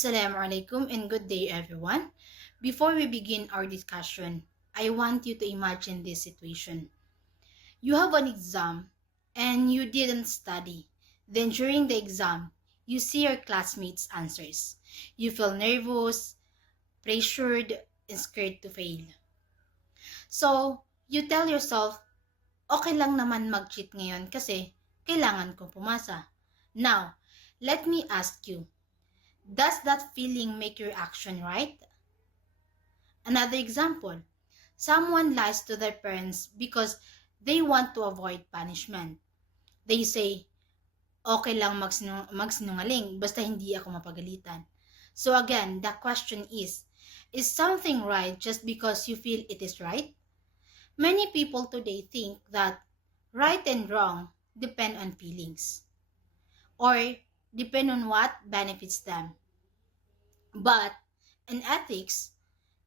Assalamualaikum and good day everyone. Before we begin our discussion, I want you to imagine this situation. You have an exam and you didn't study. Then during the exam, you see your classmates' answers. You feel nervous, pressured, and scared to fail. So, you tell yourself, okay lang naman mag-cheat ngayon kasi kailangan kong pumasa. Now, let me ask you, does that feeling make your action right? Another example, someone lies to their parents because they want to avoid punishment. They say, okay lang magsinungaling basta hindi ako mapagalitan. So again, the question is something right just because you feel it is right? Many people today think that right and wrong depend on feelings or depend on what benefits them. But in ethics,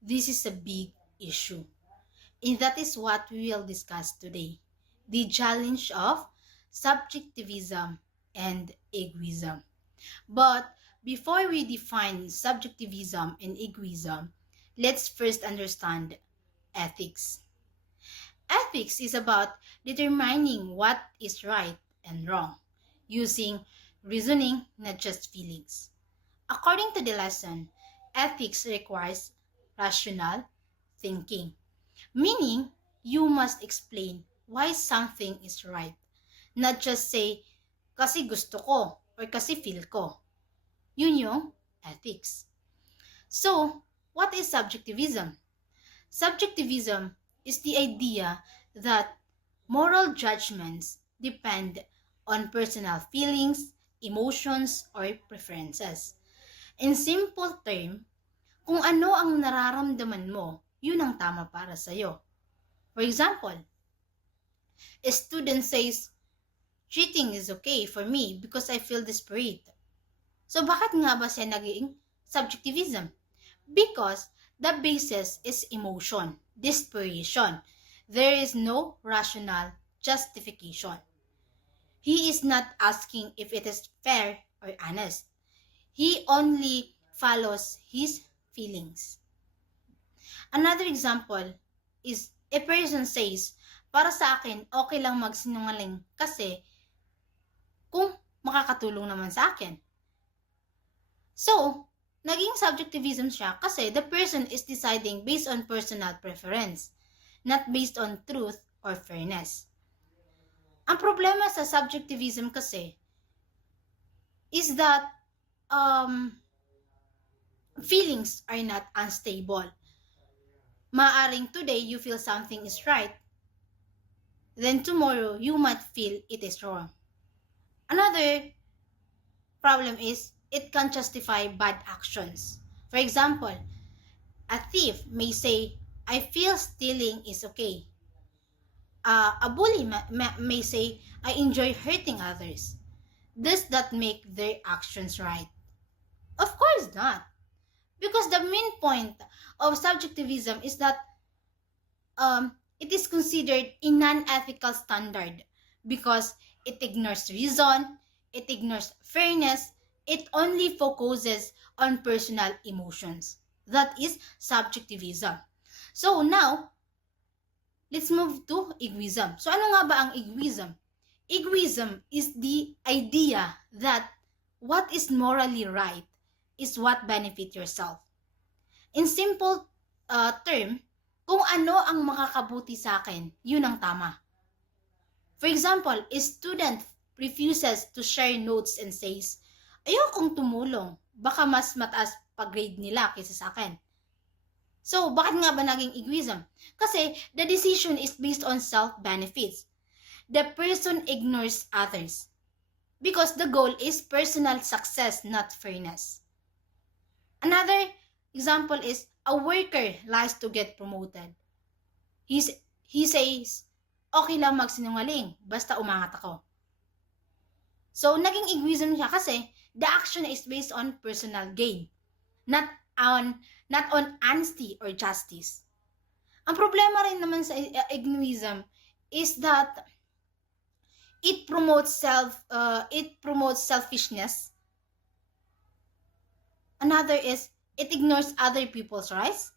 this is a big issue. And that is what we will discuss today. The challenge of subjectivism and egoism. But before we define subjectivism and egoism, let's first understand ethics. Ethics is about determining what is right and wrong, using reasoning, not just feelings. According to the lesson, ethics requires rational thinking, meaning you must explain why something is right, not just say, kasi gusto ko or kasi feel ko. Yun yung ethics. So, what is subjectivism? Subjectivism is the idea that moral judgments depend on personal feelings, emotions, or preferences. In simple term, kung ano ang nararamdaman mo, yun ang tama para sa'yo. For example, a student says, cheating is okay for me because I feel desperate. So bakit nga ba siya naging subjectivism? Because the basis is emotion, desperation. There is no rational justification. He is not asking if it is fair or honest. He only follows his feelings. Another example is a person says, para sa akin, okay lang magsinungaling kasi kung makakatulong naman sa akin. So, naging subjectivism siya kasi the person is deciding based on personal preference, not based on truth or fairness. Ang problema sa subjectivism kasi is that feelings are not unstable. Maaring today you feel something is right, then tomorrow you might feel it is wrong. Another problem is it can justify bad actions. For example, a thief may say, I feel stealing is okay. A bully may say, I enjoy hurting others. Does that make their actions right? Of course not. Because the main point of subjectivism is that it is considered a non-ethical standard because it ignores reason, it ignores fairness, it only focuses on personal emotions. That is subjectivism. So now, let's move to egoism. So ano nga ba ang egoism? Egoism is the idea that what is morally right is what benefit yourself. In simple term, kung ano ang makakabuti sa akin, yun ang tama. For example, a student refuses to share notes and says, ayokong tumulong, baka mas mataas pa grade nila kaysa sa akin. So, bakit nga ba naging egoism? Kasi the decision is based on self-benefits. The person ignores others because the goal is personal success, not fairness. Another example is a worker lies to get promoted. He says, okay lang magsinungaling, basta umangat ako. So, naging egoism siya kasi the action is based on personal gain, not on honesty or justice. Ang problema rin naman sa egoism is that it promotes selfishness. Another is it ignores other people's rights.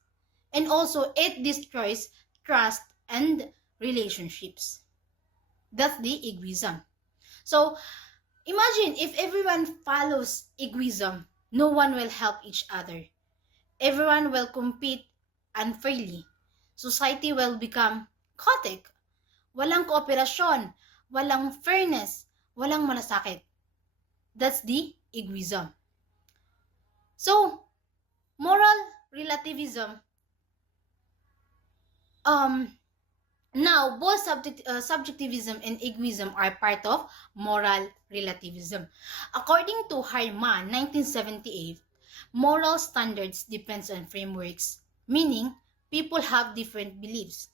And also, it destroys trust and relationships. That's the egoism. So, imagine if everyone follows egoism, no one will help each other. Everyone will compete unfairly. Society will become chaotic. Walang kooperasyon, walang fairness, walang malasakit. That's the egoism. So, moral relativism, now both subjectivism and egoism are part of moral relativism. According to Harman, 1978, moral standards depends on frameworks, meaning people have different beliefs,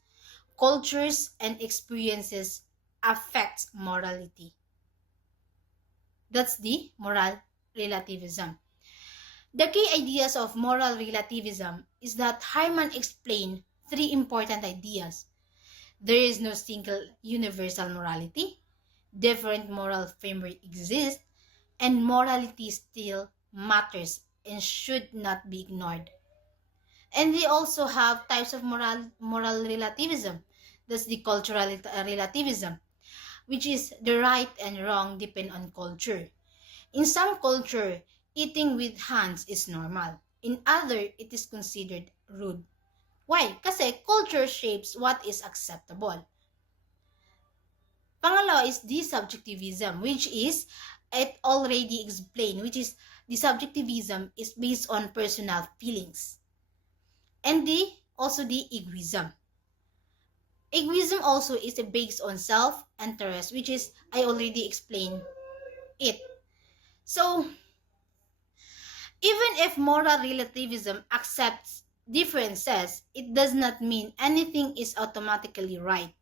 cultures, and experiences affect morality. That's the moral relativism. The key ideas of moral relativism is that Harman explained three important ideas. There is no single universal morality, different moral framework exists, and morality still matters and should not be ignored. And they also have types of moral relativism. That's the cultural relativism, which is the right and wrong depend on culture. In some culture, eating with hands is normal. In other, it is considered rude. Why? Kasi culture shapes what is acceptable. Pangalawa is the subjectivism, which is, it already explained, which is the subjectivism is based on personal feelings. And also the egoism. Egoism also is based on self-interest, which is, I already explained it. So, even if moral relativism accepts differences, it does not mean anything is automatically right.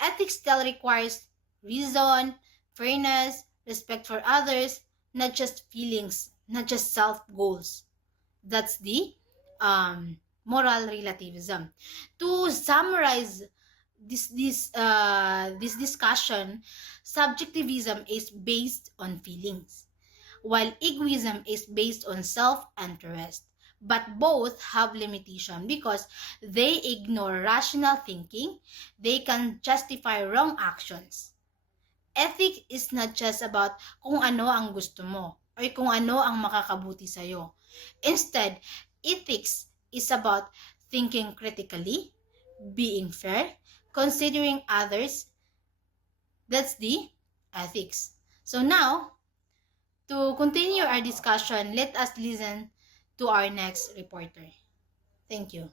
Ethics still requires reason, fairness, respect for others, not just feelings, not just self-goals. That's the moral relativism. To summarize this discussion, subjectivism is based on feelings, while egoism is based on self-interest. But both have limitation because they ignore rational thinking, they can justify wrong actions. Ethics is not just about kung ano ang gusto mo or kung ano ang makakabuti sa'yo. Instead, ethics is about thinking critically, being fair, considering others. That's the ethics. So now, to continue our discussion, let us listen to our next reporter. Thank you.